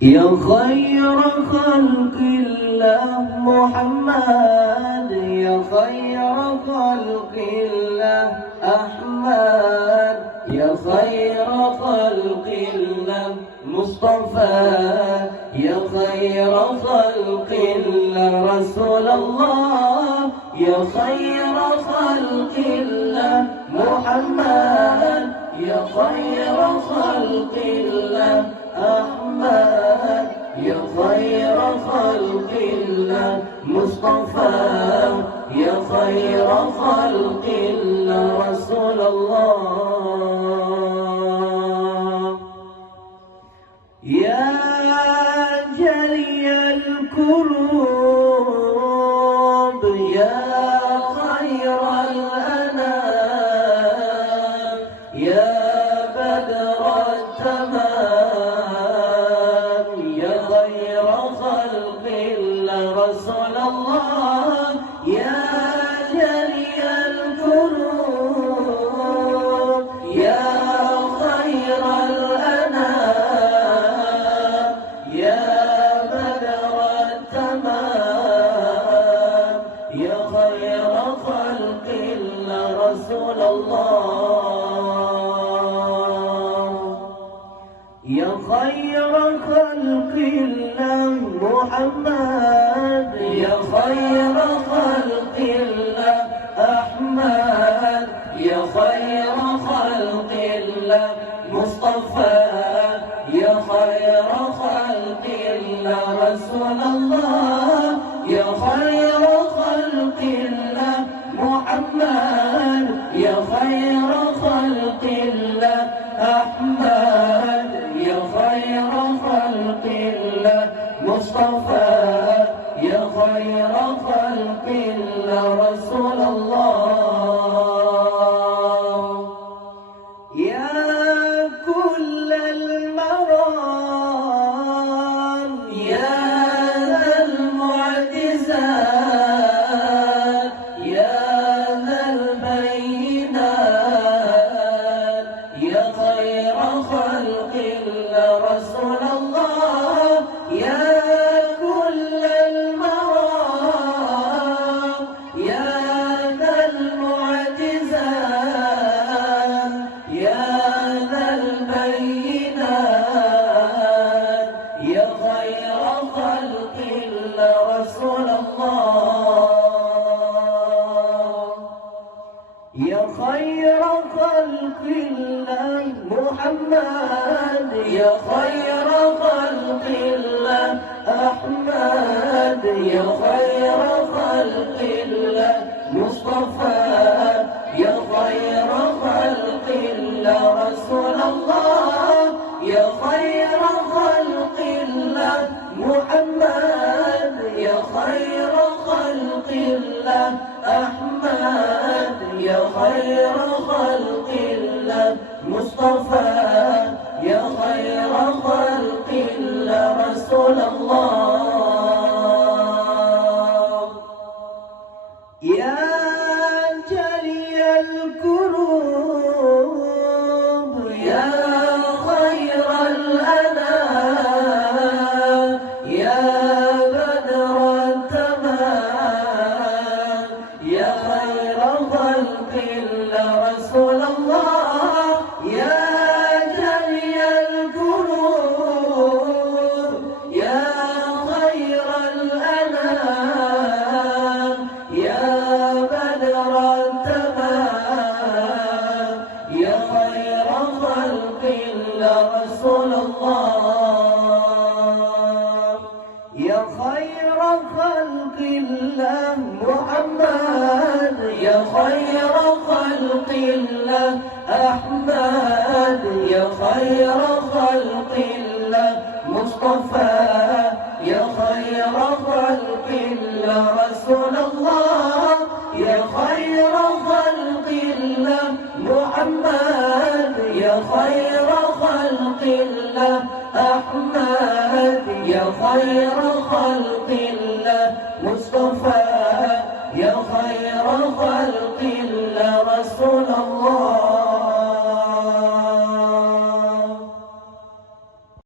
يا خير خلق الله محمد، يا خير خلق الله أحمد، يا خير خلق الله مصطفى، يا خير خلق الله رسول الله، يا خير خلق الله محمد، يا خير خلق الله أحمد، يا خير خلق الله مصطفى، يا خير خلق الله رسول الله. يا جلي القلوب يا خير الأنام، يا بدر التمام، يا خير خلق الله رسول الله. يا جلي القلوب يا خير الأنام، يا بدر التمام، يا خير خلق الله رسول الله. يا خير خلق الله محمد، يا خير خلق الله أحمد، يا خير خلق الله مصطفى، يا خير خلق الله رسول الله. يا خير خلق الله محمد، يا خير خلق الله أحمد، يا خير خلق الله مصطفى، يا خير خلق الله رسول الله. يا كل المرام يا ذا المعجزات، يا ذا البينات، يا خير خلق الله رسول الله. يا كل المرام يا ذا المعجزات، يا ذا البينات، يا خير خلق الله رسول الله. يا خير خلق الله محمد، يا خير خلق الله أحمد، يا خير خلق الله مصطفى، يا خير خلق الله رسول الله. يا خير خلق الله محمد، يا خير خلق الله أحمد، يا خير خلق الله مصطفى، يا خير خلق الله رسول الله. يا جلي القلوب يا خير الأنام، يا بدر التمام، يا خير خلق الله رسول الله. يا جلي القلوب يا خير الأنام، يا بدر التمام، يا خير خلق الله رسول الله. يا خير خلق الله محمد، يا خير خلق الله أحمد، يا خير خلق الله مصطفى، يا خير خلق الله رسول الله. يا خير خلق الله محمد، يا خير خلق الله أحمد، يا خير خلق